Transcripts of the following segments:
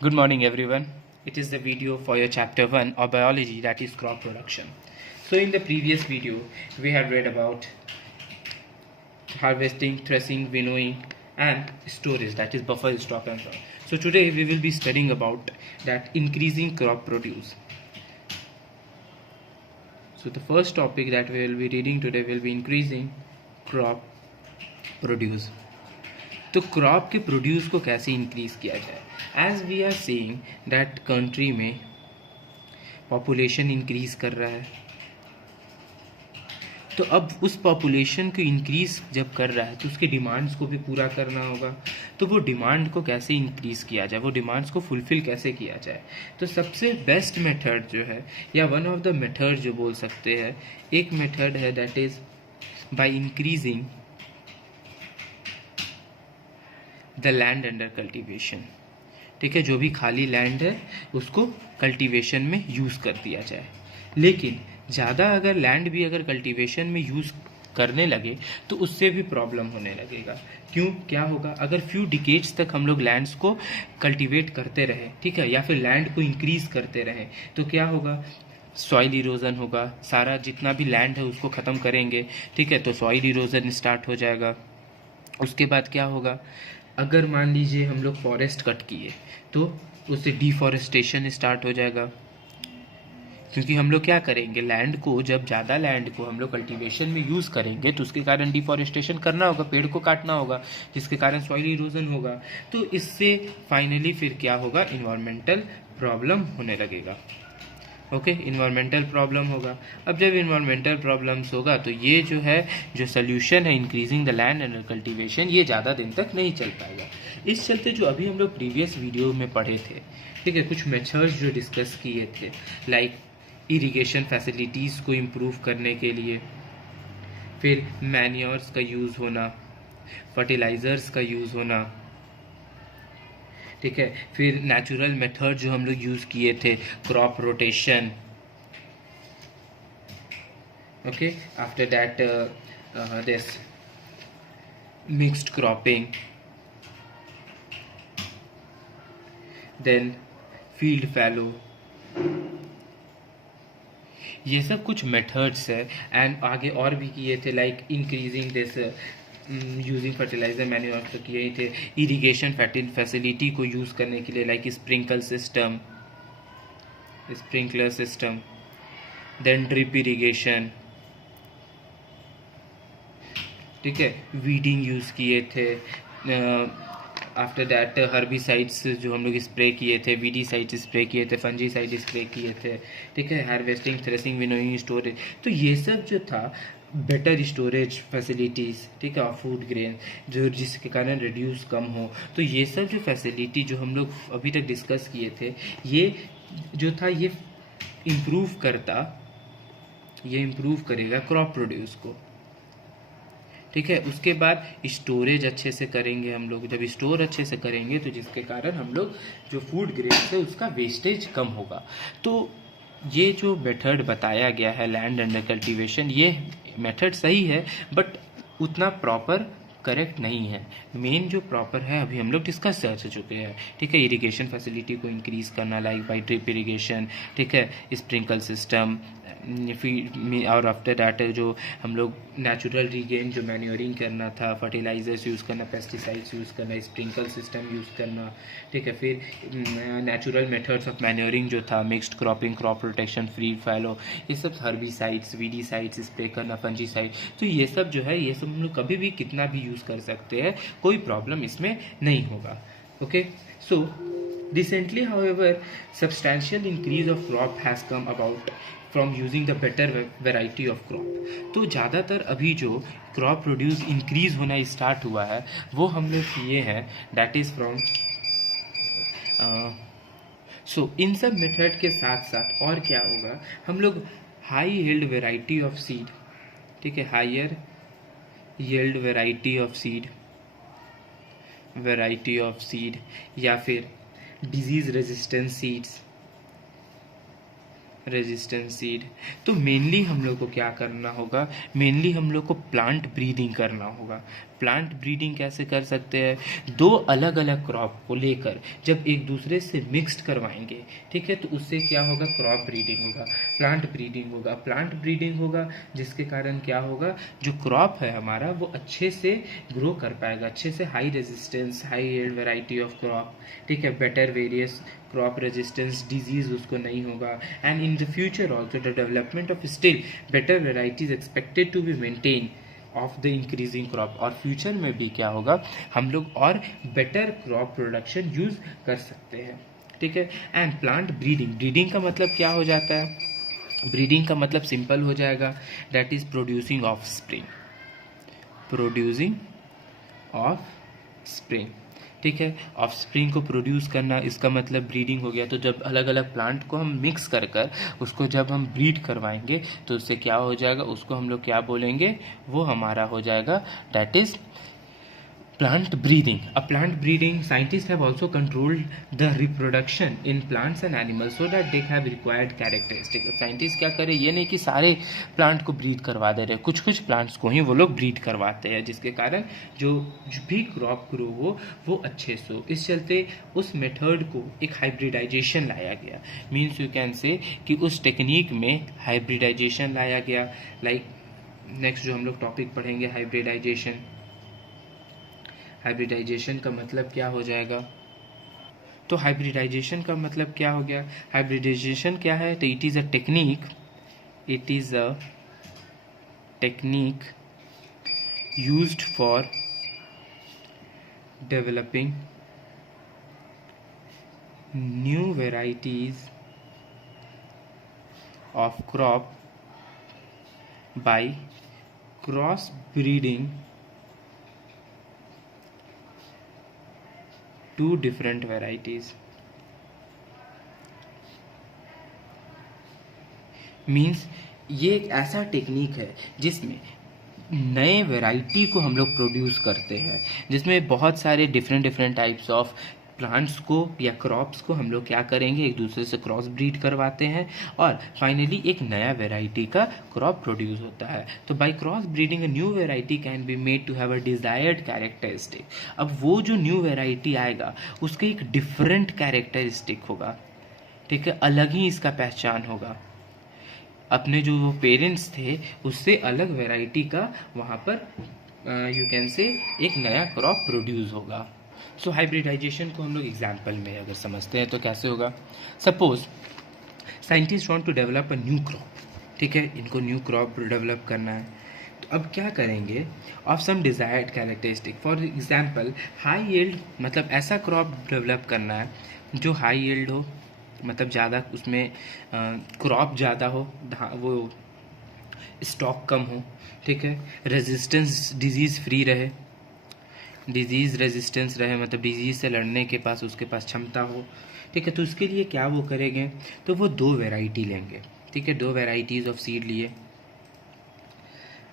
Good morning, everyone. It is the video for your chapter 1 of biology, that is crop production. So in the previous video, we have read about harvesting, threshing, winnowing and storage, that is buffer, stock and so on. So today we will be studying about that increasing crop produce. So the first topic that we will be reading today will be increasing crop produce. तो crop के produce को कैसे increase किया जाए. As we are saying that country में population increase कर रहा है, तो अब उस पॉपुलेशन को इंक्रीज़ जब कर रहा है तो उसके डिमांड्स को भी पूरा करना होगा. तो वो डिमांड को कैसे इंक्रीज़ किया जाए, वो डिमांड्स को फुलफ़िल कैसे किया जाए. तो सबसे बेस्ट मेथड जो है, या वन ऑफ द मेथड जो बोल सकते हैं, एक मेथड है that is by increasing the land under cultivation. ठीक है, जो भी खाली लैंड है उसको कल्टीवेशन में यूज़ कर दिया जाए. लेकिन ज़्यादा अगर लैंड भी अगर कल्टीवेशन में यूज़ करने लगे तो उससे भी प्रॉब्लम होने लगेगा. क्यों, क्या होगा, अगर फ्यू डिकेड्स तक हम लोग लैंड्स को कल्टीवेट करते रहे, ठीक है, या फिर लैंड को इंक्रीज़ करते रहे, तो क्या होगा, सॉइल इरोजन होगा. सारा जितना भी लैंड है उसको ख़त्म करेंगे, ठीक है, तो सॉइल इरोजन स्टार्ट हो जाएगा. उसके बाद क्या होगा, अगर मान लीजिए हम लोग फॉरेस्ट कट किए तो उससे डिफॉरेस्टेशन स्टार्ट हो जाएगा. क्योंकि हम लोग क्या करेंगे, लैंड को, जब ज़्यादा लैंड को हम लोग कल्टीवेशन में यूज़ करेंगे तो उसके कारण डिफॉरेस्टेशन करना होगा, पेड़ को काटना होगा, जिसके कारण सॉइल इरोजन होगा. तो इससे फाइनली फिर क्या होगा, इन्वायरमेंटल प्रॉब्लम होने लगेगा. ओके, इन्वायरमेंटल प्रॉब्लम होगा. अब जब इन्वायरमेंटल प्रॉब्लम्स होगा तो ये जो है, जो सोल्यूशन है increasing the land under cultivation, ये ज़्यादा दिन तक नहीं चल पाएगा. इस चलते जो अभी हम लोग प्रीवियस वीडियो में पढ़े थे, ठीक है, कुछ मेथड्स जो डिस्कस किए थे, लाइक इरिगेशन फैसिलिटीज़ को इम्प्रूव करने के लिए, फिर मैन्योर्स का यूज़ होना, फर्टिलाइज़र्स का यूज़ होना, ठीक है, फिर नेचुरल मेथड जो हम लोग यूज़ किए थे, crop rotation. Okay, after that this mixed cropping, then field fallow, ये सब कुछ मेथड्स है. एंड आगे और भी किए थे, like increasing this using fertiliser, manure तो किए ही थे. इरिगेशन फैसिलिटी को यूज़ करने के लिए, like sprinkler system, then drip irrigation, ठीक है, वीडिंग यूज़ किए थे. आफ्टर दैट हर्बिसाइड्स जो हम लोग स्प्रे किए थे, वीडीसाइड स्प्रे किए थे, फंजीसाइड स्प्रे किए थे, ठीक है, हार्वेस्टिंग, थ्रेसिंग, विनोइंग, स्टोरेज. तो ये सब जो था, बेटर स्टोरेज फैसिलिटीज़, ठीक है, ऑफ फूड ग्रेन, जो जिसके कारण रिड्यूस कम हो. तो ये सब जो फैसिलिटी जो हम लोग अभी तक डिस्कस किए थे, ये जो था ये इम्प्रूव करेगा क्रॉप प्रोड्यूस को. ठीक है, उसके बाद स्टोरेज अच्छे से करेंगे हम लोग. जब स्टोर अच्छे से करेंगे तो जिसके कारण हम लोग जो फूड ग्रेन है उसका वेस्टेज कम होगा. तो ये जो मेथड बताया गया है लैंड अंडर कल्टीवेशन, ये मेथड सही है बट उतना प्रॉपर करेक्ट नहीं है. मेन जो प्रॉपर है अभी हम लोग डिस्कस कर चुके हैं, ठीक है, इरिगेशन फैसिलिटी को इंक्रीज़ करना, लाइक बाई ड्रिप इरिगेशन, ठीक है, स्प्रिंकल सिस्टम, और आफ्टर दैट जो हम लोग नेचुरल रीगेन, जो मैन्योरिंग करना था, फर्टिलाइजर्स यूज़ करना, पेस्टिसाइड्स यूज़ करना, स्प्रिंकल सिस्टम यूज़ करना, ठीक है, फिर नेचुरल मेथड्स ऑफ मैन्योरिंग जो था, mixed cropping, crop protection, free fallow, ये सब, हर्बिसाइड्स, वीडीसाइड्स स्प्रे करना, फंजीसाइड. तो ये सब जो है, ये सब हम लोग कभी भी कितना भी यूज़ कर सकते हैं, कोई प्रॉब्लम इसमें नहीं होगा. Okay, so recently, however, substantial increase of crop has come about from using the better variety of crop. तो ज़्यादातर अभी जो क्रॉप प्रोड्यूस इंक्रीज़ होना स्टार्ट हुआ है वो हम लोग किए हैं, डैट इज़ फ्रॉम सो इन सब मेथड के साथ साथ और क्या होगा, हम लोग high yield variety of seed, ठीक है, higher yield variety of seed या फिर disease resistant seeds, resistance seed. तो मेनली हम लोग को क्या करना होगा, मेनली हम लोग को प्लांट ब्रीडिंग करना होगा। प्लांट ब्रीडिंग कैसे कर सकते हैं, दो अलग अलग क्रॉप को लेकर जब एक दूसरे से मिक्स्ड करवाएंगे, ठीक है, तो उससे क्या होगा, क्रॉप ब्रीडिंग होगा, प्लांट ब्रीडिंग होगा। प्लांट ब्रीडिंग होगा जिसके कारण क्या होगा, जो क्रॉप है हमारा वो अच्छे से ग्रो कर पाएगा, अच्छे से high resistance, high yield variety of crop, ठीक है, better various crop resistance, disease उसको नहीं होगा। And in the future also the development of still better varieties expected to be maintain of the increasing crop. और future में भी क्या होगा, हम लोग और बेटर क्रॉप प्रोडक्शन यूज कर सकते हैं, ठीक है। एंड प्लांट ब्रीडिंग, ब्रीडिंग का मतलब क्या हो जाता है, ब्रीडिंग का मतलब सिंपल हो जाएगा, that is producing of spring, producing of spring, ठीक है। ऑफ स्प्रिंग को प्रोड्यूस करना, इसका मतलब ब्रीडिंग हो गया। तो जब अलग अलग प्लांट को हम मिक्स कर कर उसको जब हम ब्रीड करवाएंगे तो उससे क्या हो जाएगा, उसको हम लोग क्या बोलेंगे, वो हमारा हो जाएगा that is plant breeding. A plant breeding, scientists have also controlled the reproduction in plants and animals so that they have required characteristics. Scientist क्या करे, ये नहीं कि सारे प्लांट को ब्रीड करवा दे रहे, कुछ कुछ प्लांट्स को ही वो लोग ब्रीड करवाते हैं, जिसके कारण जो भी क्रॉप ग्रो हो वो अच्छे से हो। इस चलते उस मेथड को एक हाइब्रिडाइजेशन लाया गया, मीन्स यू कैन से कि उस टेक्निक में हाइब्रिडाइजेशन लाया गया। लाइक नेक्स्ट जो हम लोग टॉपिक पढ़ेंगे हाइब्रिडाइजेशन। हाइब्रिडाइजेशन का मतलब क्या हो जाएगा, तो हाइब्रिडाइजेशन का मतलब क्या हो गया, हाइब्रिडाइजेशन क्या है, तो it is a technique, it is a technique used for developing new varieties of crop bye cross breeding two different varieties। Means ये एक ऐसा टेक्निक है जिसमें नए वैरायटी को हम लोग प्रोड्यूस करते हैं, जिसमें बहुत सारे डिफरेंट टाइप्स ऑफ प्लांट्स को या क्रॉप्स को हम लोग क्या करेंगे, एक दूसरे से क्रॉस ब्रीड करवाते हैं और फाइनली एक नया वैरायटी का क्रॉप प्रोड्यूस होता है। तो by cross breeding a new variety can be made to have a desired characteristic. अब वो जो न्यू वैरायटी आएगा उसके एक डिफरेंट कैरेक्टरिस्टिक होगा, ठीक है, अलग ही इसका पहचान होगा, अपने जो वो पेरेंट्स थे उससे अलग वैरायटी का वहाँ पर यू कैन से एक नया क्रॉप प्रोड्यूस होगा। सो हाइब्रिडाइजेशन को हम लोग एग्जाम्पल में अगर समझते हैं तो कैसे होगा, suppose scientist want to develop a new crop, ठीक है, इनको न्यू क्रॉप डेवलप करना है, तो अब क्या करेंगे, of some desired characteristic, for example high yield, मतलब ऐसा क्रॉप डेवलप करना है जो हाई यील्ड हो, मतलब ज़्यादा उसमें क्रॉप ज़्यादा हो, वो स्टॉक कम हो, ठीक है, रेजिस्टेंस डिजीज़ फ्री रहे, डिजीज़ रेजिस्टेंस रहे, मतलब डिजीज़ से लड़ने के पास उसके पास क्षमता हो, ठीक है। तो उसके लिए क्या वो करेंगे, तो वो दो वैरायटी लेंगे, ठीक है, दो वैरायटीज़ ऑफ सीड लिए।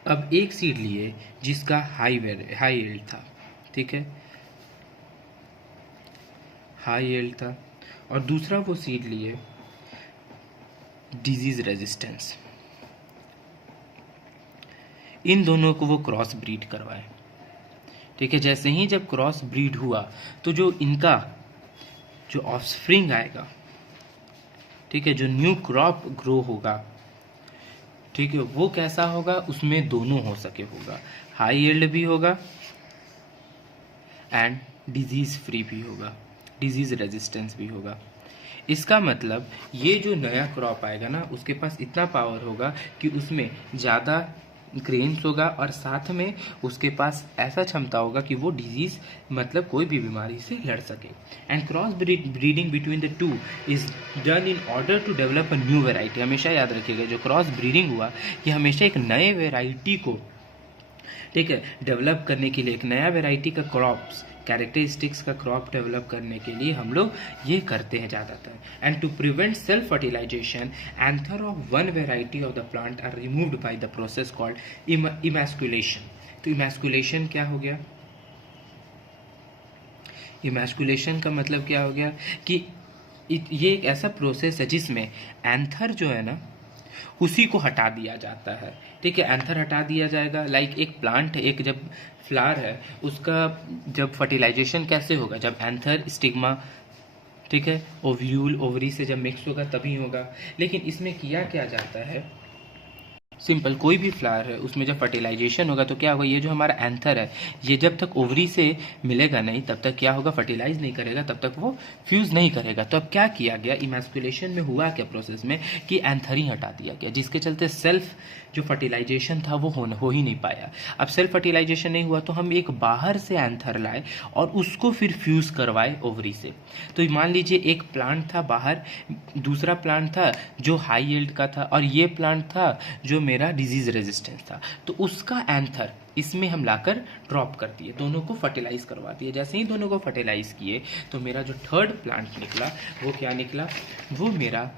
अब एक सीड लिए जिसका हाई यील्ड था, ठीक है, हाई यील्ड था, और दूसरा वो सीड लिए डिजीज़ रेजिस्टेंस। इन दोनों को वो क्रॉस ब्रीड करवाए, ठीक है। जैसे ही जब क्रॉस ब्रीड हुआ तो जो इनका जो ऑफस्प्रिंग आएगा, ठीक है, जो न्यू क्रॉप ग्रो होगा, ठीक है, वो कैसा होगा, उसमें दोनों हो सके होगा, हाई यील्ड भी होगा एंड डिजीज फ्री भी होगा, डिजीज रेजिस्टेंस भी होगा। इसका मतलब ये जो नया क्रॉप आएगा ना उसके पास इतना पावर होगा कि उसमें ज़्यादा ग्रेन्स होगा और साथ में उसके पास ऐसा क्षमता होगा कि वो डिजीज़ मतलब कोई भी बीमारी से लड़ सके। And cross breeding between the two is done in order to develop a new variety. हमेशा याद रखिएगा जो क्रॉस ब्रीडिंग हुआ ये हमेशा एक नए वेराइटी को, ठीक है, डेवलप करने के लिए, एक नया वेराइटी का क्रॉप्स कैरेक्टरिस्टिक्स का क्रॉप डेवलप करने के लिए हम लोग ये करते हैं ज़्यादातर। And to prevent self fertilisation anther of one variety of the plant are removed by the process called emasculation. तो इमैस्कुलेशन क्या हो गया, इमैस्कुलेशन का मतलब क्या हो गया कि ये एक ऐसा प्रोसेस है जिसमें एंथर जो है ना उसी को हटा दिया जाता है। ठीक है, एंथर हटा दिया जाएगा। लाइक एक प्लांट है, एक जब फ्लावर है उसका जब फर्टिलाइजेशन कैसे होगा, जब एंथर स्टिग्मा, ठीक है, ओव्यूल ओवरी से जब मिक्स होगा तभी होगा। लेकिन इसमें किया क्या जाता है, सिंपल, कोई भी फ्लावर है उसमें जब फर्टिलाइजेशन होगा तो क्या होगा, ये जो हमारा एंथर है ये जब तक ओवरी से मिलेगा नहीं तब तक क्या होगा, फर्टिलाइज नहीं करेगा, तब तक वो फ्यूज नहीं करेगा। तो अब क्या किया गया, इमैस्कुलेशन में हुआ क्या प्रोसेस में कि एंथर ही हटा दिया गया, जिसके चलते सेल्फ जो फर्टिलाइजेशन था वो हो ही नहीं पाया। अब सेल्फ फर्टिलाइजेशन नहीं हुआ तो हम एक बाहर से एंथर लाए और उसको फिर फ्यूज करवाए ओवरी से। तो मान लीजिए एक प्लांट था बाहर, दूसरा प्लांट था जो हाई यील्ड का था, और ये प्लांट था जो मेरा डिजीज रेजिस्टेंस था। तो उसका एंथर इसमें हम लाकर ड्रॉप कर दिए, दोनों को फर्टिलाइज करवा दिए। जैसे ही दोनों को फर्टिलाइज किए तो मेरा जो थर्ड प्लांट निकला वो क्या निकला, वो मेरा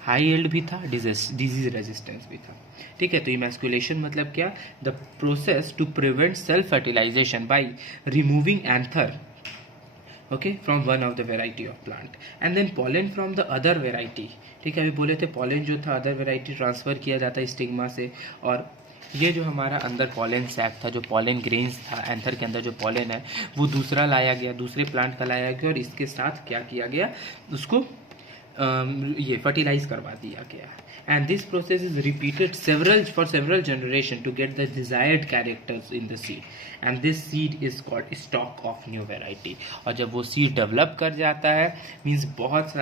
हाई यील्ड भी था, डिजीज रेजिस्टेंस भी था। ठीक है, तो इमैस्कुलेशन मतलब क्या, the process to prevent self fertilisation by removing anther, okay, from one of the variety of plant and then pollen from the other variety. ठीक है, अभी बोले थे पॉलन जो था अदर वेराइटी ट्रांसफर किया जाता है स्टिग्मा से, और ये जो हमारा अंदर पॉलन सैक था, जो पॉलन ग्रेन्स था, एंथर के अंदर जो पॉलन है वो दूसरा लाया गया, दूसरे प्लांट का लाया गया, और इसके साथ क्या किया गया, उसको ये फर्टिलाइज करवा दिया गया। And this process is repeated for several generation to get the desired characters in the seed, and this seed is called stock of new variety. और जब वो सीड डेवलप कर जाता है, मीन्स बहुत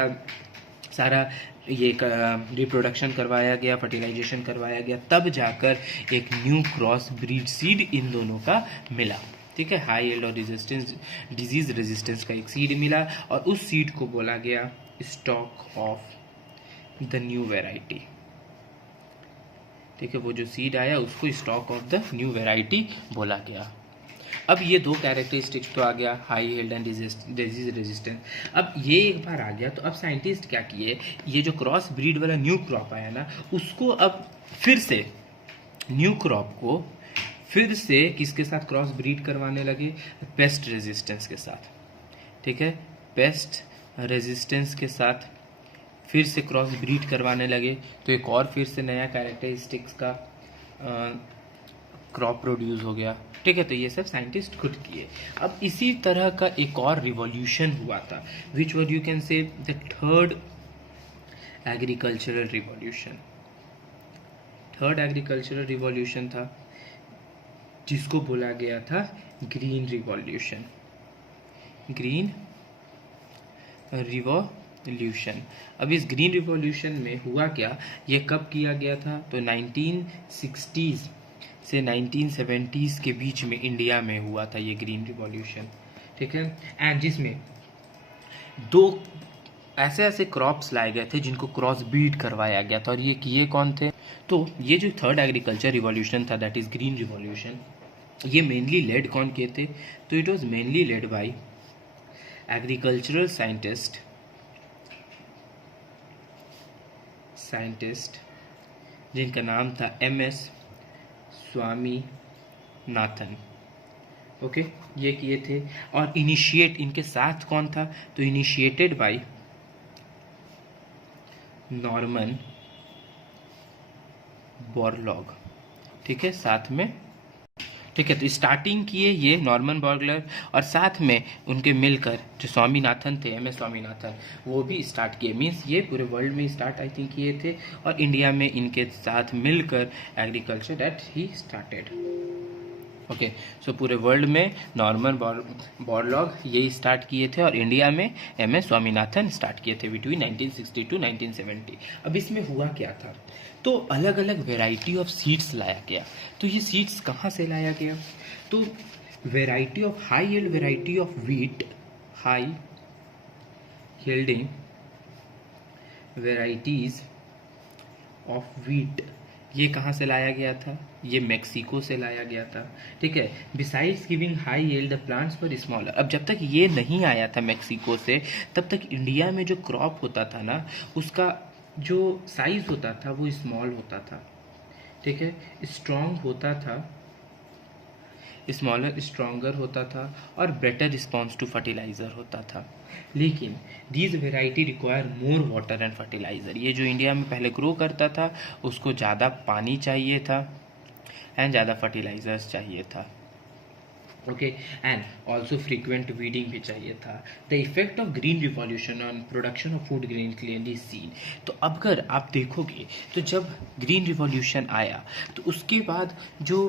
सारा ये रिप्रोडक्शन करवाया गया, फर्टिलाइजेशन करवाया गया, तब जाकर एक new cross breed seed in दोनों का मिला। ठीक है, हाई यील्ड और डिजीज रेजिस्टेंस का एक सीड मिला, और उस सीड को बोला गया stock of the new variety. ठीक है, वो जो सीड आया उसको stock of the new variety बोला गया। अब ये दो कैरेक्टरिस्टिक्स तो आ गया, high yield and disease resistance. अब ये एक बार आ गया तो अब साइंटिस्ट क्या किए, ये जो क्रॉस ब्रीड वाला न्यू क्रॉप आया ना, उसको अब फिर से न्यू क्रॉप को फिर से किसके साथ क्रॉस ब्रीड करवाने लगे, पेस्ट रेजिस्टेंस के साथ। ठीक है, पेस्ट रेजिस्टेंस के साथ फिर से क्रॉस ब्रीड करवाने लगे, तो एक और फिर से नया कैरेक्टरिस्टिक्स का क्रॉप प्रोड्यूस हो गया। ठीक है, तो ये सब साइंटिस्ट खुद किए। अब इसी तरह का एक और रिवॉल्यूशन हुआ था, which were you can say the third agricultural revolution. Third agricultural revolution था जिसको बोला गया था ग्रीन रिवॉल्यूशन। Green revolution. अब इस ग्रीन रिवॉल्यूशन में हुआ क्या, ये कब किया गया था, तो 1960s से 1970s के बीच में इंडिया में हुआ था ये ग्रीन रिवॉल्यूशन। ठीक है, एंड जिसमें दो ऐसे ऐसे क्रॉप्स लाए गए थे जिनको क्रॉस ब्रीड करवाया गया था, और ये किए कौन थे, तो ये जो थर्ड एग्रीकल्चर रिवॉल्यूशन था, दैट इज ग्रीन रिवॉल्यूशन, ये मेनली लेड कौन किए थे, तो it was mainly led by agricultural scientist जिनका नाम था MS स्वामीनाथन। ओके, ये किए थे, और इनिशिएट इनके साथ कौन था, तो इनिशिएटेड बाय नॉर्मन बोरलॉग। ठीक है, साथ में, ठीक है, तो स्टार्टिंग किए ये नॉर्मन बोरलॉग, और साथ में उनके मिलकर जो स्वामीनाथन थे, MS स्वामीनाथन, वो भी स्टार्ट किए। मीन्स ये पूरे वर्ल्ड में स्टार्ट आई थिंक किए थे, और इंडिया में इनके साथ मिलकर agriculture that he started. Okay, so पूरे वर्ल्ड में नॉर्मन बोरलॉग यही स्टार्ट किए थे, और इंडिया में MS स्वामीनाथन स्टार्ट किए थे बिटवीन 1960 टू 1970। अब इसमें हुआ क्या था, तो अलग अलग वेराइटी ऑफ सीड्स लाया गया। तो ये सीड्स कहाँ से लाया गया, तो variety of high yield variety of wheat, high yielding varieties of wheat, ये कहाँ से लाया गया था, ये मेक्सिको से लाया गया था। ठीक है, besides giving high yield the plants were smaller. अब जब तक ये नहीं आया था मेक्सिको से, तब तक इंडिया में जो क्रॉप होता था ना, उसका जो साइज होता था वो स्मॉल होता था। ठीक है, स्ट्रॉन्ग होता था, स्मॉलर स्ट्रॉन्गर होता था और बेटर रिस्पॉन्स टू फर्टिलाइज़र होता था। लेकिन these variety require more water and fertiliser. ये जो इंडिया में पहले ग्रो करता था उसको ज़्यादा पानी चाहिए था एंड ज़्यादा फर्टिलाइज़र्स चाहिए था। Okay, and also frequent weeding भी चाहिए था। The effect of green revolution on production of food grain clearly seen. तो अब अगर आप देखोगे तो जब ग्रीन रिवॉल्यूशन आया तो उसके बाद जो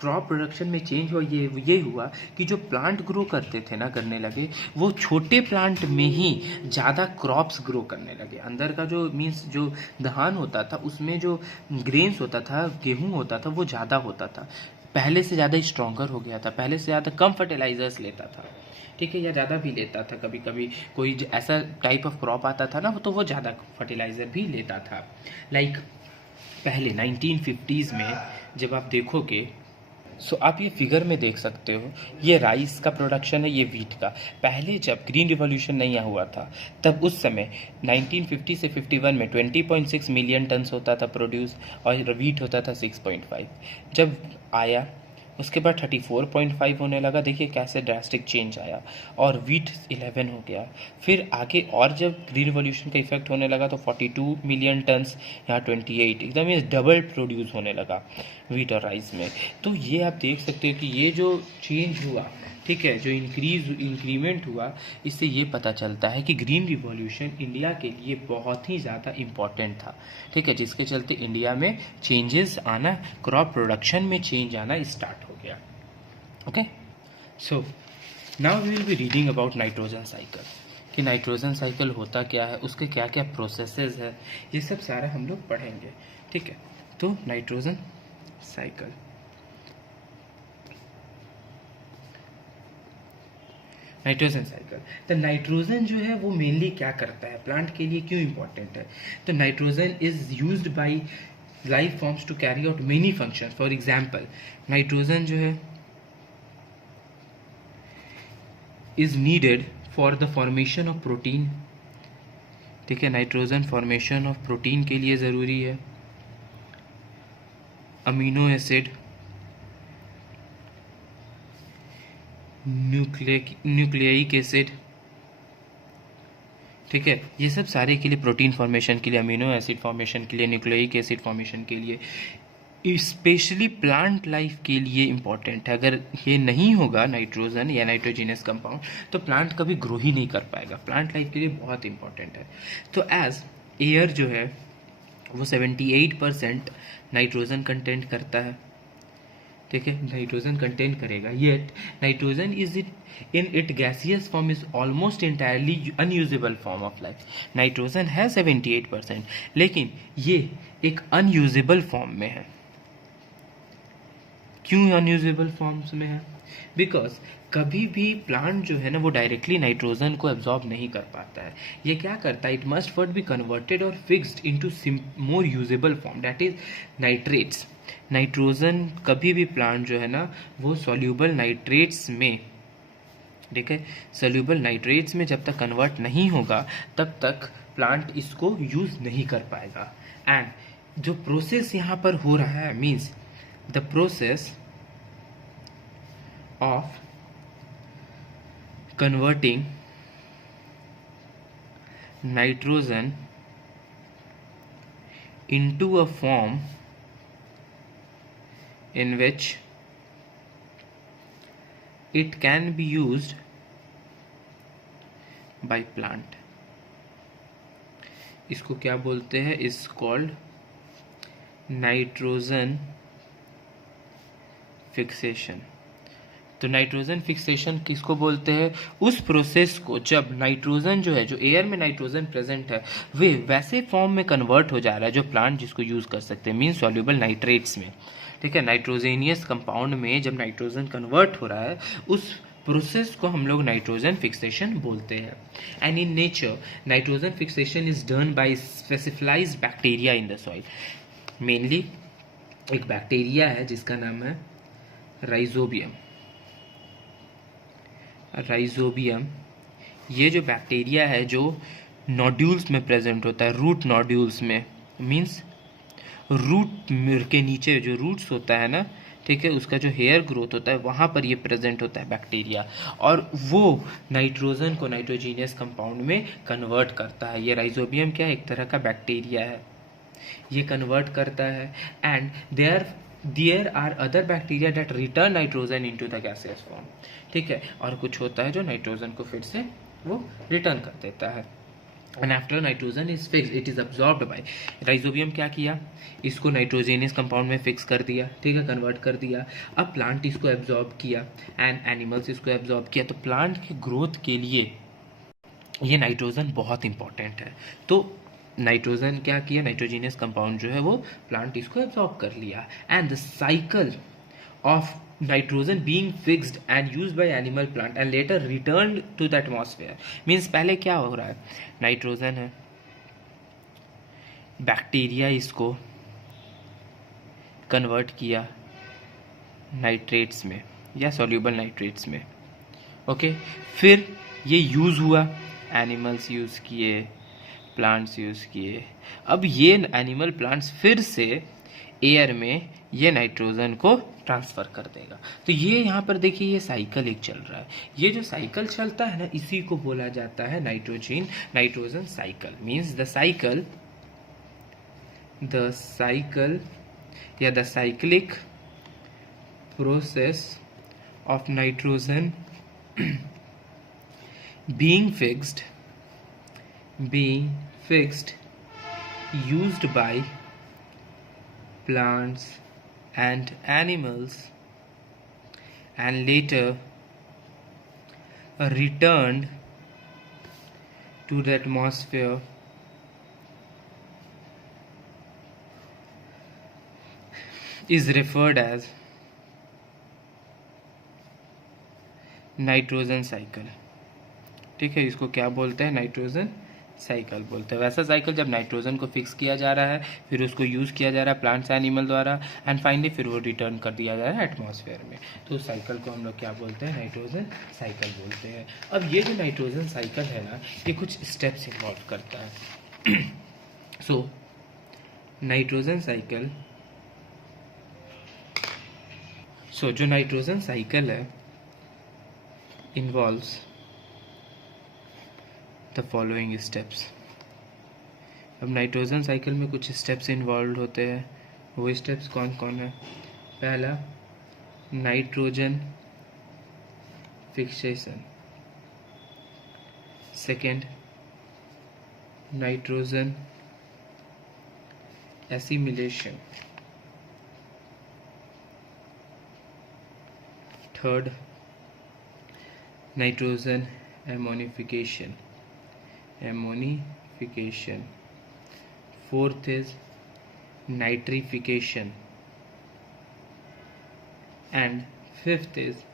क्रॉप प्रोडक्शन में चेंज हुआ ये हुआ कि जो प्लांट ग्रो करते थे ना करने लगे वो छोटे प्लांट में ही ज़्यादा क्रॉप्स ग्रो करने लगे। अंदर का जो मीन्स जो धान होता था उसमें जो ग्रेन्स होता था, गेहूँ होता था, वो ज़्यादा होता था, पहले से ज़्यादा स्ट्रॉन्गर हो गया था, पहले से ज़्यादा कम फर्टिलाइजर्स लेता था, ठीक है, या ज़्यादा भी लेता था। कभी कभी कोई ऐसा टाइप ऑफ क्रॉप आता था ना तो वो ज़्यादा फर्टिलाइज़र भी लेता था। लाइक पहले 1950s में जब आप देखोगे सो आप ये फिगर में देख सकते हो, ये राइस का प्रोडक्शन है, ये वीट का। पहले जब ग्रीन रिवॉल्यूशन नहीं हुआ था तब उस समय 1950 से 51 में 20.6 मिलियन टन्स होता था प्रोड्यूस और वीट होता था 6.5। जब आया उसके बाद 34.5 होने लगा। देखिए कैसे ड्रास्टिक चेंज आया, और वीट 11 हो गया। फिर आगे और जब ग्रीन रिवॉल्यूशन का इफेक्ट होने लगा तो 42 मिलियन टन्स, यहाँ 28, एकदम ये डबल प्रोड्यूस होने लगा वीट और राइस में। तो ये आप देख सकते हो कि ये जो चेंज हुआ, ठीक है, जो इंक्रीमेंट हुआ, इससे ये पता चलता है कि ग्रीन रिवॉल्यूशन इंडिया के लिए बहुत ही ज़्यादा इम्पॉर्टेंट था, ठीक है, जिसके चलते इंडिया में चेंजेस आना, क्रॉप प्रोडक्शन में चेंज आना स्टार्ट हो गया। Okay, so now we will be reading about nitrogen cycle, कि नाइट्रोजन साइकिल होता क्या है, उसके क्या क्या प्रोसेसेस है, ये सब सारा हम लोग पढ़ेंगे, ठीक है। तो नाइट्रोजन साइकिल, नाइट्रोजन साइकिल। तो नाइट्रोजन जो है वो मेनली क्या करता है, प्लांट के लिए क्यों इंपॉर्टेंट है। तो nitrogen is used by life forms to carry out many functions. For example, nitrogen जो है is needed for the formation of protein, ठीक है, नाइट्रोजन फॉर्मेशन ऑफ प्रोटीन के लिए ज़रूरी है, अमीनो एसिड, न्यूक्लियिक एसिड, ठीक है, ये सब सारे के लिए, प्रोटीन फॉर्मेशन के लिए, अमीनो एसिड फॉर्मेशन के लिए, न्यूक्लियिक एसिड फॉर्मेशन के लिए, स्पेशली प्लांट लाइफ के लिए इम्पॉर्टेंट है। अगर ये नहीं होगा नाइट्रोजन या नाइट्रोजिनस कंपाउंड तो प्लांट कभी ग्रो ही नहीं कर पाएगा, प्लांट लाइफ के लिए बहुत इंपॉर्टेंट है। तो एज एयर जो है वो 78% नाइट्रोजन कंटेंट करता है, ठीक है, नाइट्रोजन कंटेंट करेगा। Yet nitrogen is in it gaseous form is almost entirely unusable form of life. Nitrogen है 78%, लेकिन ये एक अनयूजेबल फॉर्म में है। क्यों अनयूजेबल फॉर्म्स में है? बिकॉज कभी भी प्लांट जो है ना वो डायरेक्टली नाइट्रोजन को एब्जॉर्ब नहीं कर पाता है। ये क्या करता है, it must first be converted और fixed into more usable form, that is nitrates. Nitrogen कभी भी प्लांट जो है ना वो सॉल्यूबल नाइट्रेट्स में, ठीक है, सॉल्यूबल नाइट्रेट्स में जब तक कन्वर्ट नहीं होगा तब तक प्लांट इसको यूज नहीं कर पाएगा। एंड जो प्रोसेस यहाँ पर हो रहा है means the process of converting nitrogen into a form in which it can be used by plant, इसको क्या बोलते हैं, इज कॉल्ड नाइट्रोजन फिक्सेशन। तो नाइट्रोजन फिक्सेशन किसको बोलते हैं, उस प्रोसेस को जब नाइट्रोजन जो है, जो एयर में नाइट्रोजन प्रेजेंट है वे वैसे फॉर्म में कन्वर्ट हो जा रहा है जो प्लांट जिसको यूज कर सकते हैं, मीन सॉल्यूबल नाइट्रेट्स में, ठीक है, नाइट्रोजेनियस कंपाउंड में जब नाइट्रोजन कन्वर्ट हो रहा है उस प्रोसेस को हम लोग नाइट्रोजन फिक्सेशन बोलते हैं। And in nature nitrogen fixation is done by specified bacteria in the soil. Mainly एक बैक्टीरिया है जिसका नाम है राइजोबियम। राइजोबियम ये जो बैक्टीरिया है जो नोड्यूल्स में प्रेजेंट होता है, रूट नोड्यूल्स में, मीन्स रूट के नीचे जो रूट्स होता है ना, ठीक है, उसका जो हेयर ग्रोथ होता है वहाँ पर ये प्रेजेंट होता है बैक्टीरिया, और वो नाइट्रोजन को नाइट्रोजीनियस कंपाउंड में कन्वर्ट करता है। ये राइजोबियम क्या है, एक तरह का बैक्टीरिया है, ये कन्वर्ट करता है। And there are other bacteria that return nitrogen into the gaseous form, ठीक है, और कुछ होता है जो नाइट्रोजन को फिर से वो रिटर्न कर देता है। And after nitrogen is fix it is absorbed by, rhizobium क्या किया, इसको नाइट्रोजेनियस कंपाउंड में फिक्स कर दिया, ठीक है, कन्वर्ट कर दिया। अब प्लांट इसको एब्जॉर्ब किया एंड एनिमल्स इसको एब्जॉर्ब किया। तो प्लांट की ग्रोथ के लिए ये नाइट्रोजन बहुत इंपॉर्टेंट है। तो नाइट्रोजन क्या किया, नाइट्रोजीनियस कंपाउंड जो है वो प्लांट इसको एब्जॉर्ब कर लिया। And the cycle of nitrogen being fixed and used by animal plant and later returned to the atmosphere, means पहले क्या हो रहा है, नाइट्रोजन है, बैक्टीरिया इसको कन्वर्ट किया नाइट्रेट्स में या सॉल्यूबल नाइट्रेट्स में, ओके, फिर ये यूज़ हुआ, एनिमल्स यूज़ किए, प्लांट्स यूज़ किए। अब ये एनिमल प्लांट्स फिर से एयर में ये नाइट्रोजन को ट्रांसफ़र कर देगा। तो ये यहाँ पर देखिए ये साइकिल एक चल रहा है। ये जो साइकिल चलता है ना, इसी को बोला जाता है nitrogen cycle. Means the cycle या the cyclic process of nitrogen being fixed used by plants and animals and later returned to the atmosphere is referred as nitrogen cycle, ठीक है, इसको क्या बोलते हैं, नाइट्रोजन साइकिल बोलते हैं। वैसा साइकिल जब नाइट्रोजन को फिक्स किया जा रहा है, फिर उसको यूज़ किया जा रहा है प्लांट्स एनिमल द्वारा, एंड फाइनली फिर वो रिटर्न कर दिया जा रहा है एटमॉस्फेयर में। तो उस साइकिल को हम लोग क्या बोलते हैं, नाइट्रोजन साइकिल बोलते हैं। अब ये जो नाइट्रोजन साइकिल है ना, ये कुछ स्टेप्स इन्वॉल्व करता है। सो नाइट्रोजन साइकिल, जो नाइट्रोजन साइकिल है involves the following steps। अब नाइट्रोजन साइकिल में कुछ स्टेप्स इन्वॉल्व होते हैं। वो स्टेप्स कौन कौन है? पहला, nitrogen fixation. Second, nitrogen assimilation. Third, nitrogen ammonification. Fourth is nitrification and fifth is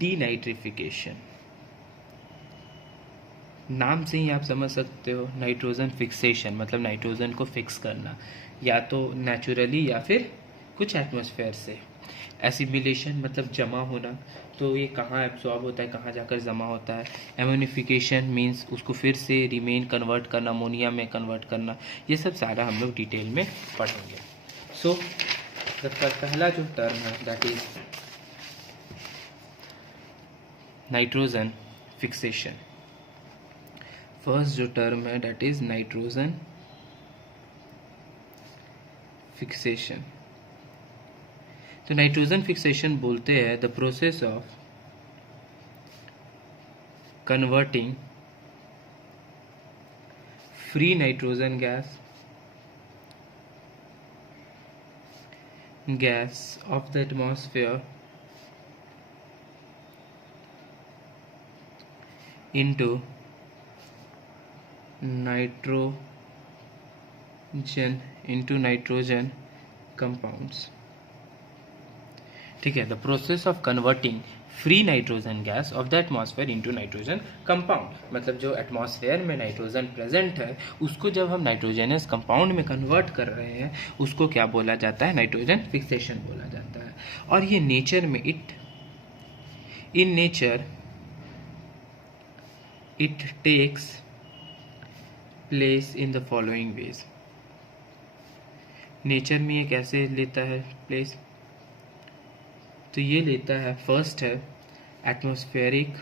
denitrification. नाम से ही आप समझ सकते हो, नाइट्रोजन फिक्सेशन मतलब नाइट्रोजन को फिक्स करना, या तो नेचुरली या फिर कुछ एटमॉस्फेयर से। एसिमिलेशन मतलब जमा होना, तो ये कहाँ एब्जॉर्ब होता है, कहाँ जाकर जमा होता है। एमोनिफिकेशन मीन्स उसको फिर से रिमेन कन्वर्ट करना, अमोनिया में कन्वर्ट करना। ये सब सारा हम लोग डिटेल में पढ़ेंगे। सो पहला जो टर्म है that is nitrogen fixation. First जो टर्म है दैट इज नाइट्रोजन फिक्सेशन। तो नाइट्रोजन फिक्सेशन बोलते हैं the process of converting free nitrogen gas off the atmosphere into nitrogen compounds। ठीक है, the process of converting free nitrogen gas off the atmosphere into nitrogen compound, मतलब जो atmosphere में nitrogen present है उसको जब हम नाइट्रोजनस कंपाउंड में कन्वर्ट कर रहे हैं उसको क्या बोला जाता है, नाइट्रोजन फिक्सेशन बोला जाता है। और ये नेचर में in nature it takes place in the following ways। Nature में ये कैसे लेता है प्लेस? तो ये लेता है, फर्स्ट है एटमॉस्फेरिक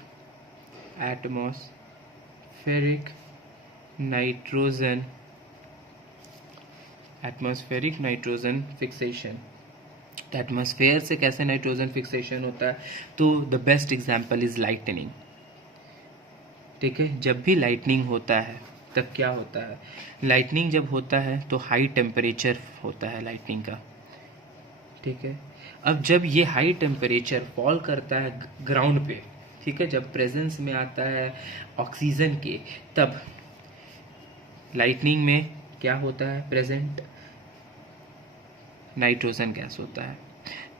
नाइट्रोजन फिक्सेशन। तो एटमॉस्फेयर से कैसे नाइट्रोजन फिक्सेशन होता है, तो the best example is lightning. ठीक है, जब भी लाइटनिंग होता है तब क्या होता है, लाइटनिंग जब होता है तो हाई टेम्परेचर होता है लाइटनिंग का। ठीक है, अब जब ये हाई टेम्परेचर फॉल करता है ग्राउंड पे, ठीक है, जब प्रेजेंस में आता है ऑक्सीजन के, तब लाइटनिंग में क्या होता है प्रेजेंट, नाइट्रोजन गैस होता है।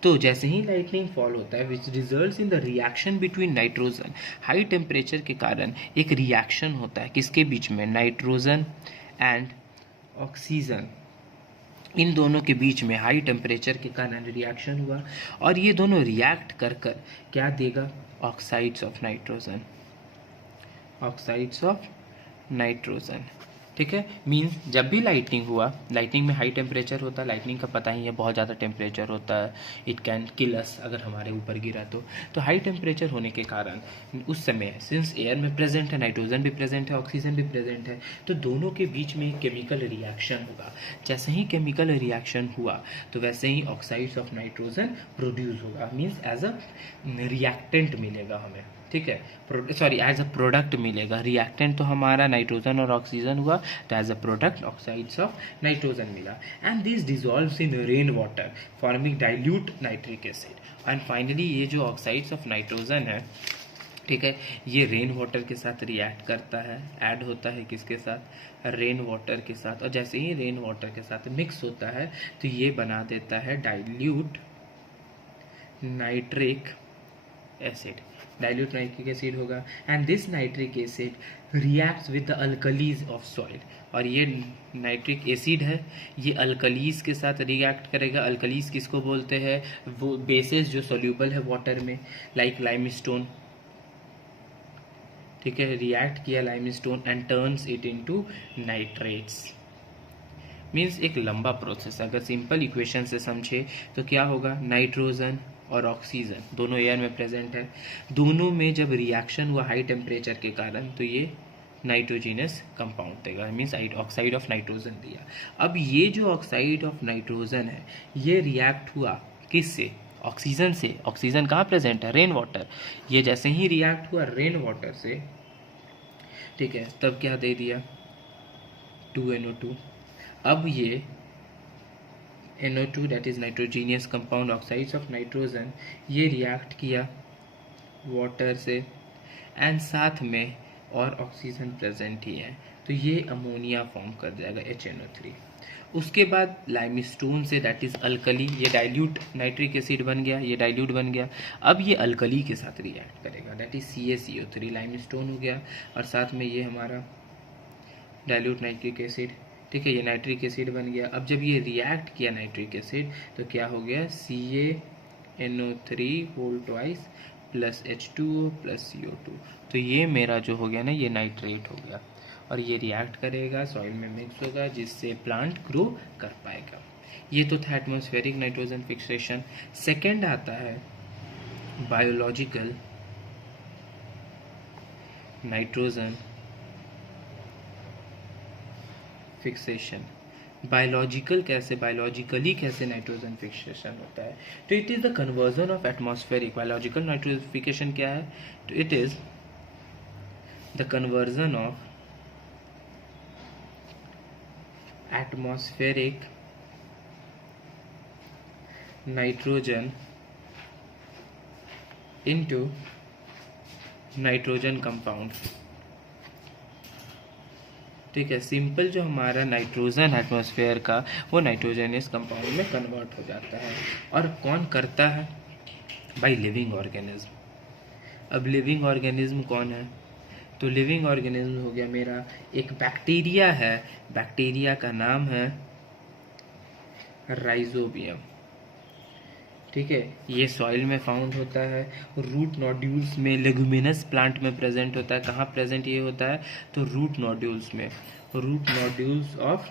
तो जैसे ही लाइटनिंग फॉल होता है which results in the reaction between nitrogen, high temperature के कारण एक रिएक्शन होता है किसके बीच में, नाइट्रोजन एंड ऑक्सीजन, इन दोनों के बीच में हाई टेम्परेचर के कारण रिएक्शन हुआ और ये दोनों रिएक्ट कर कर क्या देगा, ऑक्साइड्स ऑफ नाइट्रोजन। ठीक है, मीन्स जब भी लाइटनिंग हुआ, लाइटनिंग में हाई टेम्परेचर होता है, लाइटनिंग का पता ही है बहुत ज़्यादा टेम्परेचर होता है, इट कैन किल अस अगर हमारे ऊपर गिरा तो हाई टेम्परेचर होने के कारण उस समय सिंस एयर में प्रेजेंट है, नाइट्रोजन भी प्रेजेंट है, ऑक्सीजन भी प्रेजेंट है, तो दोनों के बीच में केमिकल रिएक्शन होगा। जैसे ही केमिकल रिएक्शन हुआ तो वैसे ही ऑक्साइड्स ऑफ नाइट्रोजन प्रोड्यूस होगा, मीन्स एज अ रिएक्टेंट मिलेगा हमें। ठीक है, सॉरी एज अ प्रोडक्ट मिलेगा। रिएक्टेंट तो हमारा नाइट्रोजन और ऑक्सीजन हुआ, तो as a product oxides of nitrogen मिला। And this dissolves in rain water forming dilute nitric acid. And finally ये जो ऑक्साइड्स ऑफ नाइट्रोजन है, ठीक है, ये रेन वाटर के साथ रिएक्ट करता है, ऐड होता है किसके साथ, रेन वाटर के साथ, और जैसे ही रेन वाटर के साथ मिक्स होता है तो ये बना देता है dilute nitric acid. Dilute nitric acid होगा and this nitric acid reacts with the alkalies of soil. और ये नाइट्रिक एसिड है, ये अल्कलीज के साथ रिएक्ट करेगा। अल्कलीज किसको बोलते हैं, वो बेसेस जो सोल्यूबल है वाटर में, लाइक लाइमस्टोन। ठीक है, रिएक्ट किया limestone and turns it into nitrates. Means एक लंबा प्रोसेस। अगर सिंपल इक्वेशन से समझे तो क्या होगा, नाइट्रोजन और ऑक्सीजन दोनों एयर में प्रेजेंट है, दोनों में जब रिएक्शन हुआ हाई टेम्परेचर के कारण तो ये नाइट्रोजीनस कंपाउंड देगा, मीन्स ऑक्साइड ऑफ नाइट्रोजन दिया। अब ये जो ऑक्साइड ऑफ नाइट्रोजन है ये रिएक्ट हुआ किससे, ऑक्सीजन से। ऑक्सीजन कहाँ प्रेजेंट है, रेन वाटर। ये जैसे ही रिएक्ट हुआ रेन वाटर से, ठीक है, तब क्या दे दिया, 2NO2। अब ये NO2 that is nitrogenous compound oxides of nitrogen, ये रिएक्ट किया वाटर से एंड साथ में और ऑक्सीजन प्रेजेंट ही है, तो ये अमोनिया फॉर्म कर जाएगा HNO3। उसके बाद limestone say that is alkali, ये डाइल्यूट नाइट्रिक एसिड बन गया, ये डाइल्यूट बन गया। अब ये अल्कली के साथ रिएक्ट करेगा, दैट इज CaCO3, लाइमस्टोन हो गया और साथ में ये हमारा डाइल्यूट नाइट्रिक एसिड। ठीक है, ये नाइट्रिक एसिड बन गया। अब जब ये रिएक्ट किया नाइट्रिक एसिड तो क्या हो गया, CaNO3 whole twice plus H2O plus CO2। तो ये मेरा जो हो गया ना, ये नाइट्रेट हो गया और ये रिएक्ट करेगा, सॉइल में मिक्स होगा, जिससे प्लांट ग्रो कर पाएगा। ये तो था एटमॉस्फेरिक नाइट्रोजन फिक्सेशन। सेकेंड आता है बायोलॉजिकल नाइट्रोजन फिक्सेशन। बायोलॉजिकली कैसे नाइट्रोजन फिक्सेशन होता है, तो it is the conversion of atmospheric. Biological nitrofication क्या है, तो it is the conversion of atmospheric nitrogen into nitrogen compound. ठीक है, सिंपल जो हमारा नाइट्रोजन एटमॉस्फेयर का वो नाइट्रोजनियस कंपाउंड में कन्वर्ट हो जाता है। और कौन करता है, बाय लिविंग ऑर्गेनिज्म। अब लिविंग ऑर्गेनिज्म कौन है, तो लिविंग ऑर्गेनिज्म हो गया मेरा एक बैक्टीरिया है, बैक्टीरिया का नाम है राइजोबियम। ठीक है, ये सॉइल में फाउंड होता है, रूट नोड्यूल्स में, लेगुमिनस प्लांट में प्रेजेंट होता है। कहाँ प्रेजेंट ये होता है, तो रूट नोड्यूल्स में, root nodules of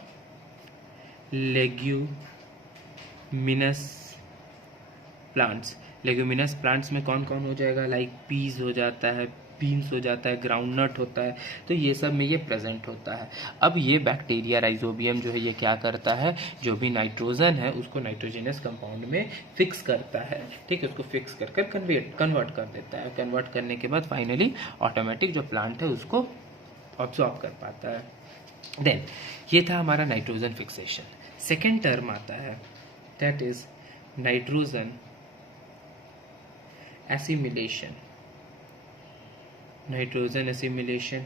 leguminous plants. Leguminous plants में कौन कौन हो जाएगा, लाइक पीज हो जाता है, बीन्स हो जाता है, ग्राउंडनट होता है, तो ये सब में ये प्रेजेंट होता है। अब ये बैक्टीरिया राइजोबियम जो है ये क्या करता है, जो भी नाइट्रोजन है उसको नाइट्रोजनस कंपाउंड में फिक्स करता है, ठीक है, उसको फिक्स कर कर कन्वर्ट कर देता है। कन्वर्ट करने के बाद फाइनली ऑटोमेटिक जो प्लांट है उसको ऑब्जॉर्ब कर पाता है। देन ये था हमारा नाइट्रोजन फिक्सेशन। सेकेंड टर्म आता है that is nitrogen assimilation. Nitrogen assimilation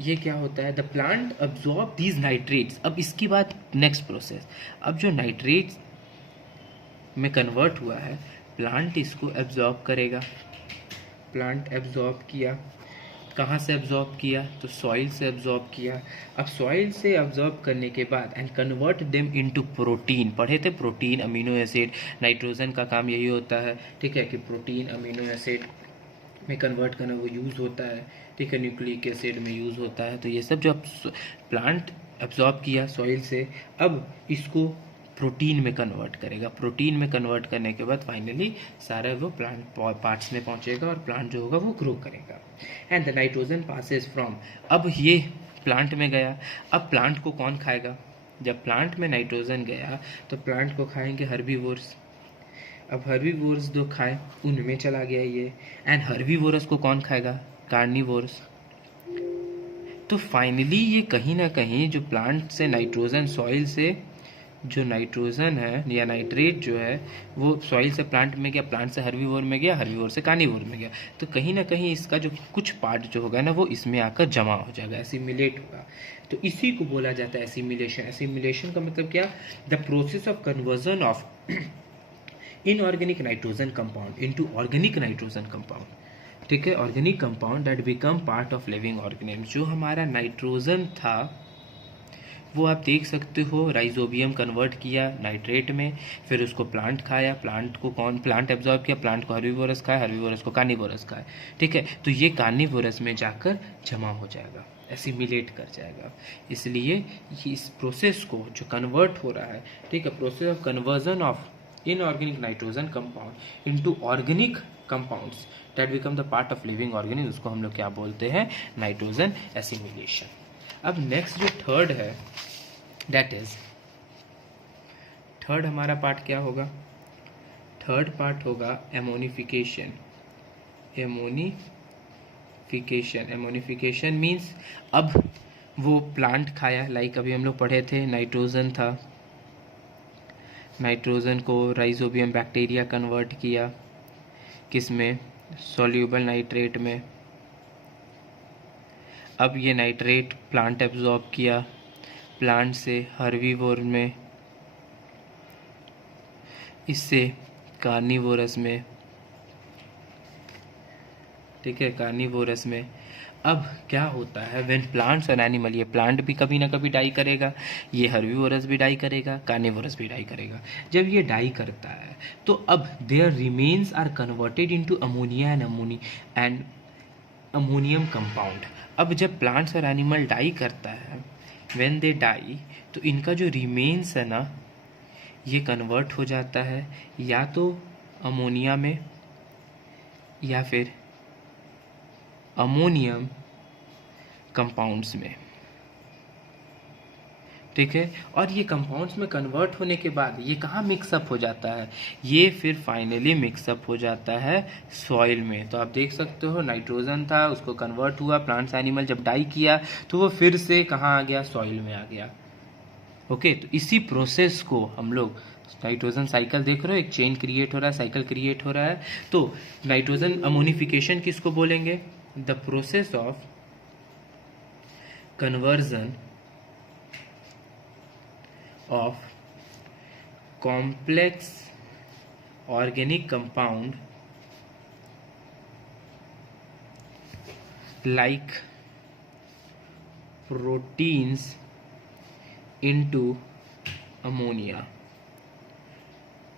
ये क्या होता है, the plant absorb these nitrates. अब इसकी बात नेक्स्ट प्रोसेस, अब जो नाइट्रेट्स में कन्वर्ट हुआ है प्लांट इसको एब्जॉर्ब करेगा। प्लांट एब्जॉर्ब किया, कहाँ से एब्जॉर्ब किया, तो सॉइल से एब्जॉर्ब किया। अब सॉइल से एब्जॉर्ब करने के बाद and convert them into protein. पढ़े थे प्रोटीन अमीनो एसिड, नाइट्रोजन का काम यही होता है, ठीक है, कि प्रोटीन अमीनो एसिड में कन्वर्ट करना वो यूज़ होता है, ठीक है, न्यूक्लिक एसिड में यूज़ होता है। तो ये सब जो प्लांट एब्जॉर्ब किया सॉइल से, अब इसको प्रोटीन में कन्वर्ट करेगा। प्रोटीन में कन्वर्ट करने के बाद फाइनली सारा वो प्लांट पार्ट्स में पहुंचेगा और प्लांट जो होगा वो ग्रो करेगा। And the nitrogen passes from, अब ये प्लांट में गया, अब प्लांट को कौन खाएगा, जब प्लांट में नाइट्रोजन गया तो प्लांट को खाएंगे हर्बीवोर्स। अब हर्बीवोर्स जो खाए उनमें चला गया ये, एंड हर्बीवोरस को कौन खाएगा, कार्निवोर्स। तो फाइनली ये कहीं ना कहीं जो प्लांट से नाइट्रोजन, सॉइल से जो नाइट्रोजन है या नाइट्रेट जो है वो सॉइल से प्लांट में गया, प्लांट से हर्बीवोर में गया, हर्बीवोर से कार्निवोर में गया। तो कहीं ना कहीं इसका जो कुछ पार्ट जो होगा ना वो इसमें आकर जमा हो जाएगा, एसिमिलेट होगा। तो इसी को बोला जाता है एसिमिलेशन। एसिमिलेशन का मतलब क्या, the process of conversion of inorganic nitrogen compound into organic nitrogen compound, ठीक है, organic compound that become part of living organism. जो हमारा नाइट्रोजन था वो आप देख सकते हो राइजोबियम कन्वर्ट किया नाइट्रेट में, फिर उसको प्लांट खाया, प्लांट को कौन, प्लांट एब्जॉर्ब किया, प्लांट को हर्बीवोरस खाया, हर्बीवोरस को कार्निवोरस खाया, ठीक है। तो ये कार्निवोरस में जाकर जमा हो जाएगा, एसिमिलेट कर जाएगा। इसलिए इस प्रोसेस को जो कन्वर्ट हो रहा है, ठीक है, process of conversion of inorganic nitrogen compound into organic compounds that become the part of living organism, उसको हम लोग क्या बोलते हैं, नाइट्रोजन एसिमिलेशन। अब नेक्स्ट जो थर्ड है दैट इज, थर्ड हमारा पार्ट क्या होगा, थर्ड पार्ट होगा एमोनिफिकेशन। एमोनिफिकेशन, एमोनिफिकेशन मीन्स अब वो प्लांट खाया, लाइक अभी हम लोग पढ़े थे नाइट्रोजन था, नाइट्रोजन को राइजोबियम बैक्टीरिया कन्वर्ट किया किस में, सॉल्यूबल नाइट्रेट में। अब ये नाइट्रेट प्लांट एब्जॉर्ब किया, प्लांट से हर्बीवोर में, इससे कार्निवोरस में, ठीक है, कार्निवोरस में। अब क्या होता है, व्हेन प्लांट्स और एनिमल, ये प्लांट भी कभी ना कभी डाई करेगा, ये हर्बीवोरस भी डाई करेगा, कार्निवोरस भी डाई करेगा। जब ये डाई करता है तो अब there remains are converted into ammonia and ammonium compound. अब जब प्लांट्स और एनिमल डाई करता है, व्हेन दे डाई, तो इनका जो रिमेन्स है ना ये कन्वर्ट हो जाता है या तो अमोनिया में या फिर अमोनियम कंपाउंड्स में, ठीक है। और ये कंपाउंड्स में कन्वर्ट होने के बाद ये कहाँ मिक्सअप हो जाता है, ये फिर फाइनली मिक्सअप हो जाता है सॉइल में। तो आप देख सकते हो नाइट्रोजन था, उसको कन्वर्ट हुआ, प्लांट्स एनिमल जब डाई किया तो वो फिर से कहाँ आ गया, सॉइल में आ गया। ओके, तो इसी प्रोसेस को हम लोग नाइट्रोजन साइकिल देख रहे हो, एक चेन क्रिएट हो रहा है, साइकिल क्रिएट हो रहा है। तो नाइट्रोजन अमोनिफिकेशन किसको बोलेंगे, the process of conversion of complex organic compound like proteins into ammonia।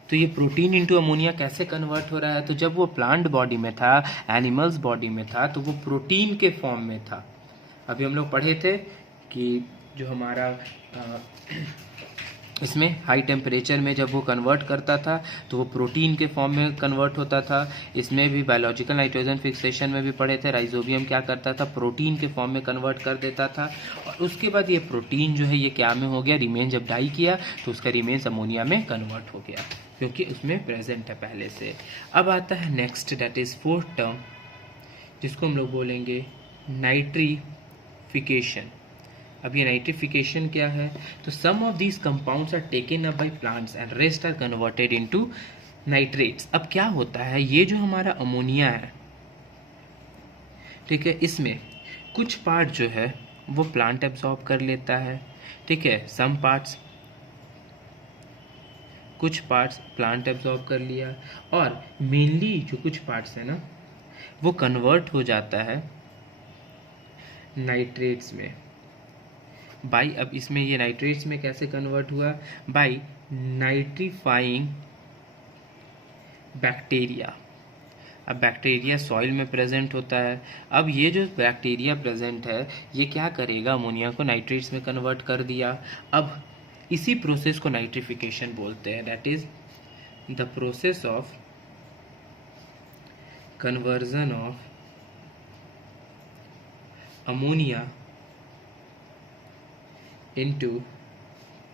तो ये प्रोटीन इंटू अमोनिया कैसे कन्वर्ट हो रहा है, तो जब वो प्लांट बॉडी में था, एनिमल्स बॉडी में था, तो वो प्रोटीन के फॉर्म में था। अभी हम लोग पढ़े थे कि जो हमारा इसमें हाई टेम्परेचर में जब वो कन्वर्ट करता था तो वो प्रोटीन के फॉर्म में कन्वर्ट होता था। इसमें भी बायोलॉजिकल नाइट्रोजन फिक्सेशन में भी पढ़े थे, राइजोबियम क्या करता था, प्रोटीन के फॉर्म में कन्वर्ट कर देता था। और उसके बाद ये प्रोटीन जो है ये क्या में हो गया, रिमेन जब डाई किया तो उसका रिमेन्स अमोनिया में कन्वर्ट हो गया, क्योंकि उसमें प्रेजेंट है पहले से। अब आता है next, that is fourth term, जिसको हम लोग बोलेंगे नाइट्रीफिकेशन। अब ये नाइट्रिफिकेशन क्या है, तो some of these compounds are taken up by plants and rest are converted into nitrates. अब क्या होता है, ये जो हमारा अमोनिया है, ठीक है, इसमें कुछ पार्ट जो है वो प्लांट एब्जॉर्ब कर लेता है, ठीक है, सम पार्ट्स, कुछ पार्ट्स प्लांट एब्जॉर्ब कर लिया, और मेनली जो कुछ पार्ट्स है ना वो कन्वर्ट हो जाता है नाइट्रेट्स में। बाई, अब इसमें ये नाइट्रेट्स में कैसे कन्वर्ट हुआ, बाई नाइट्रीफाइंग बैक्टीरिया। अब बैक्टीरिया सॉइल में प्रेजेंट होता है। अब ये जो बैक्टीरिया प्रेजेंट है ये क्या करेगा, अमोनिया को नाइट्रेट्स में कन्वर्ट कर दिया। अब इसी प्रोसेस को नाइट्रिफिकेशन बोलते हैं, that is the process of conversion of ammonia into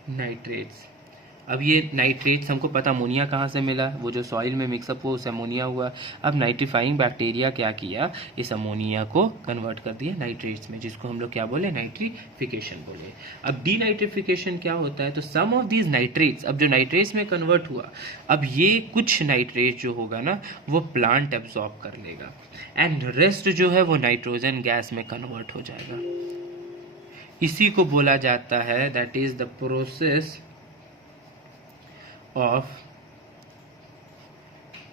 nitrates. अब ये नाइट्रेट्स हमको पता अमोनिया कहाँ से मिला, वो जो सॉइल में मिक्सअप हुआ उससे अमोनिया हुआ। अब नाइट्रीफाइंग बैक्टीरिया क्या किया, इस अमोनिया को कन्वर्ट कर दिया नाइट्रेट्स में, जिसको हम लोग क्या बोले, नाइट्रिफिकेशन बोले। अब डीनाइट्रिफिकेशन क्या होता है, तो सम ऑफ दीज नाइट्रेट्स, अब जो नाइट्रेट्स में कन्वर्ट हुआ, अब ये कुछ नाइट्रेट जो होगा ना वो प्लांट एब्जॉर्ब कर लेगा, एंड रेस्ट जो है वो नाइट्रोजन गैस में कन्वर्ट हो जाएगा। इसी को बोला जाता है, that is the process of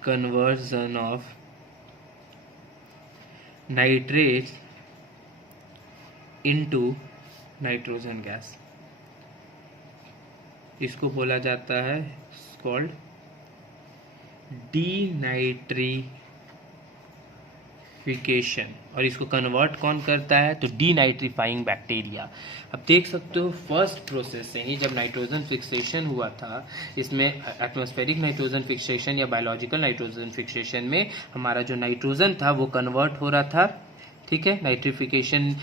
conversion of nitrates into nitrogen gas. इसको बोला जाता है कॉल्ड डीनाइट्रिफिकेशन। और इसको कन्वर्ट कौन करता है, तो डीनाइट्रीफाइंग बैक्टीरिया। अब देख सकते हो फर्स्ट प्रोसेस से ही जब नाइट्रोजन फिक्सेशन हुआ था, इसमें एटमॉस्फेरिक नाइट्रोजन फिक्सेशन या बायोलॉजिकल नाइट्रोजन फिक्सेशन में हमारा जो नाइट्रोजन था वो कन्वर्ट हो रहा था, ठीक है, नाइट्रिफिकेशन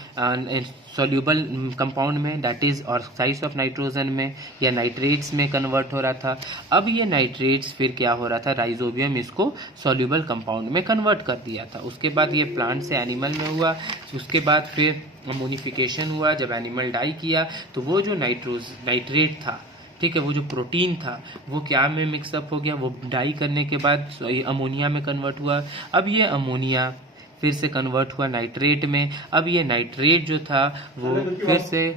सॉल्यूबल कंपाउंड में, that is oxides of nitrogen में या नाइट्रेट्स में कन्वर्ट हो रहा था। अब ये नाइट्रेट्स फिर क्या हो रहा था, राइजोबियम इसको सॉल्यूबल कंपाउंड में कन्वर्ट कर दिया था। उसके बाद ये प्लांट से एनिमल में हुआ, उसके बाद फिर अमोनिफिकेशन हुआ, जब एनिमल डाई किया तो वो जो नाइट्रेट था, ठीक है, वो जो प्रोटीन था वो क्या में मिक्सअप हो गया, वो डाई करने के बाद अमोनिया में कन्वर्ट हुआ। अब ये अमोनिया फिर से कन्वर्ट हुआ नाइट्रेट में। अब ये नाइट्रेट जो था वो फिर से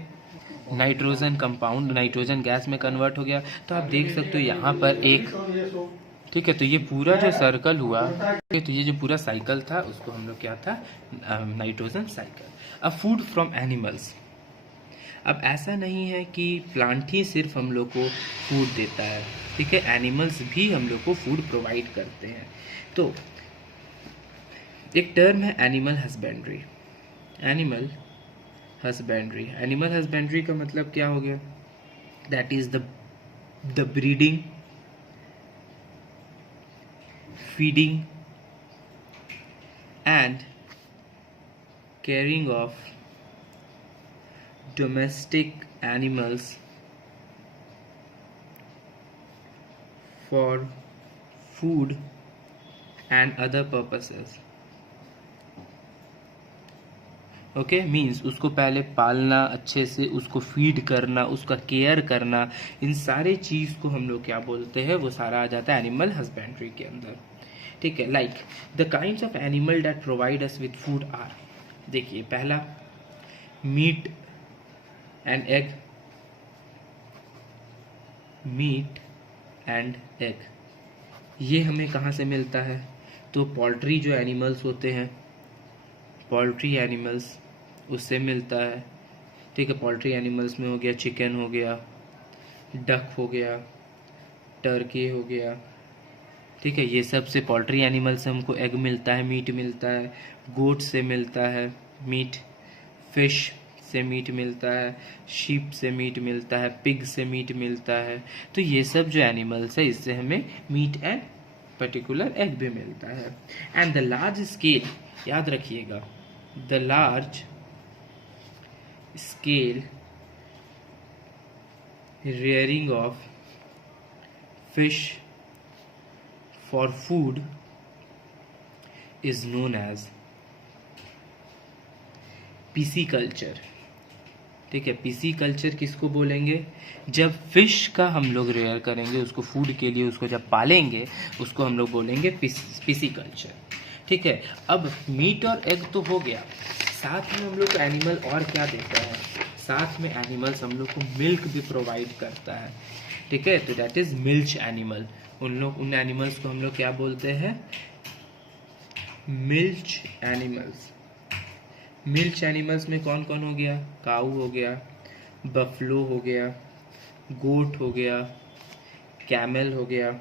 नाइट्रोजन कंपाउंड, नाइट्रोजन गैस में कन्वर्ट हो गया। तो आप देख सकते हो यहाँ पर एक, ठीक है, तो ये पूरा जो सर्कल हुआ, तो ये जो पूरा साइकिल था उसको हम लोग क्या था, नाइट्रोजन साइकिल। अब फूड फ्रॉम एनिमल्स, अब ऐसा नहीं है कि प्लांट ही सिर्फ हम लोग को फूड देता है, ठीक है, एनिमल्स भी हम लोग को फूड प्रोवाइड करते हैं। तो एक टर्म है animal husbandry. Animal husbandry, animal husbandry का मतलब क्या हो गया, that is the breeding, feeding and caring of domestic animals for food and other purposes. Okay, means उसको पहले पालना, अच्छे से उसको फीड करना, उसका केयर करना, इन सारे चीज़ को हम लोग क्या बोलते हैं, वो सारा आ जाता है एनिमल हस्बेंड्री के अंदर, ठीक है। Like the kinds of animal that provide us with food are, देखिए पहला meat and egg, meat and egg, ये हमें कहाँ से मिलता है, तो पोल्ट्री जो एनिमल्स होते हैं, पोल्ट्री एनिमल्स, उससे मिलता है, ठीक है। पोल्ट्री एनिमल्स में हो गया चिकन, हो गया डक, हो गया टर्की, हो गया, ठीक है, ये सब से पोल्ट्री एनिमल से हमको एग मिलता है, मीट मिलता है। गोट से मिलता है मीट, फिश से मीट मिलता है, शीप से मीट मिलता है, पिग से मीट मिलता है। तो ये सब जो एनिमल्स है इससे हमें मीट एंड पर्टिकुलर एग भी मिलता है। एंड द लार्ज स्केल, याद रखिएगा, the large scale rearing of fish for food is known as pisciculture। ठीक है, पिसीकल्चर किसको बोलेंगे? जब फिश का हम लोग रेयर करेंगे, उसको फूड के लिए उसको जब पालेंगे, उसको हम लोग बोलेंगे पिसीकल्चर। ठीक है, अब मीट और एग तो हो गया, साथ में हम लोग को एनिमल और क्या देता है? साथ में एनिमल्स हम लोग को मिल्क भी प्रोवाइड करता है। ठीक है, तो दैट इज मिल्च एनिमल। उन एनिमल्स को हम लोग क्या बोलते हैं? Milch animals. मिल्च एनिमल्स में कौन कौन हो गया? काऊ हो गया, बफलो हो गया, गोट हो गया, कैमल हो गया।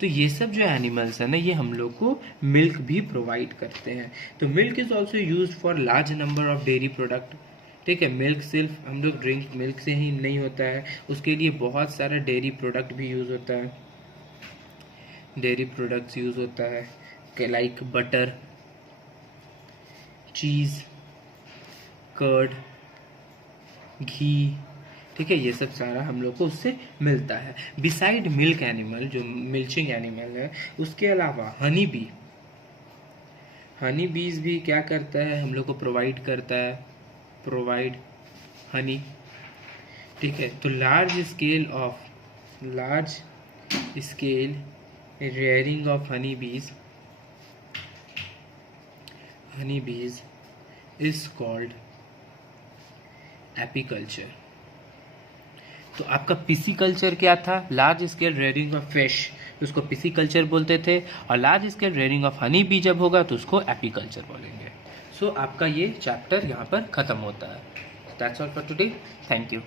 तो ये सब जो एनिमल्स है ना, ये हम लोग को मिल्क भी प्रोवाइड करते हैं। तो milk is also use for large number of dairy product. ठीक है, मिल्क सिर्फ हम लोग ड्रिंक मिल्क से ही नहीं होता है, उसके लिए बहुत सारा डेयरी प्रोडक्ट भी यूज़ होता है। डेयरी प्रोडक्ट्स यूज़ होता है लाइक बटर, चीज़, कर्ड, घी। ठीक है, ये सब सारा हम लोग को उससे मिलता है। बिसाइड मिल्क एनिमल, जो मिल्चिंग एनिमल है, उसके अलावा हनी बी, हनी बीज भी क्या करता है? हम लोग को प्रोवाइड करता है, प्रोवाइड हनी। ठीक है, तो large scale rearing of honey बीज इज कॉल्ड एपीकल्चर। तो आपका पिसीकल्चर क्या था? Large scale rearing of fish, उसको पिसीकल्चर बोलते थे, और large scale rearing of honey bee जब होगा तो उसको एपीकल्चर बोलेंगे। सो आपका ये चैप्टर यहाँ पर ख़त्म होता है। That's all for today, thank you.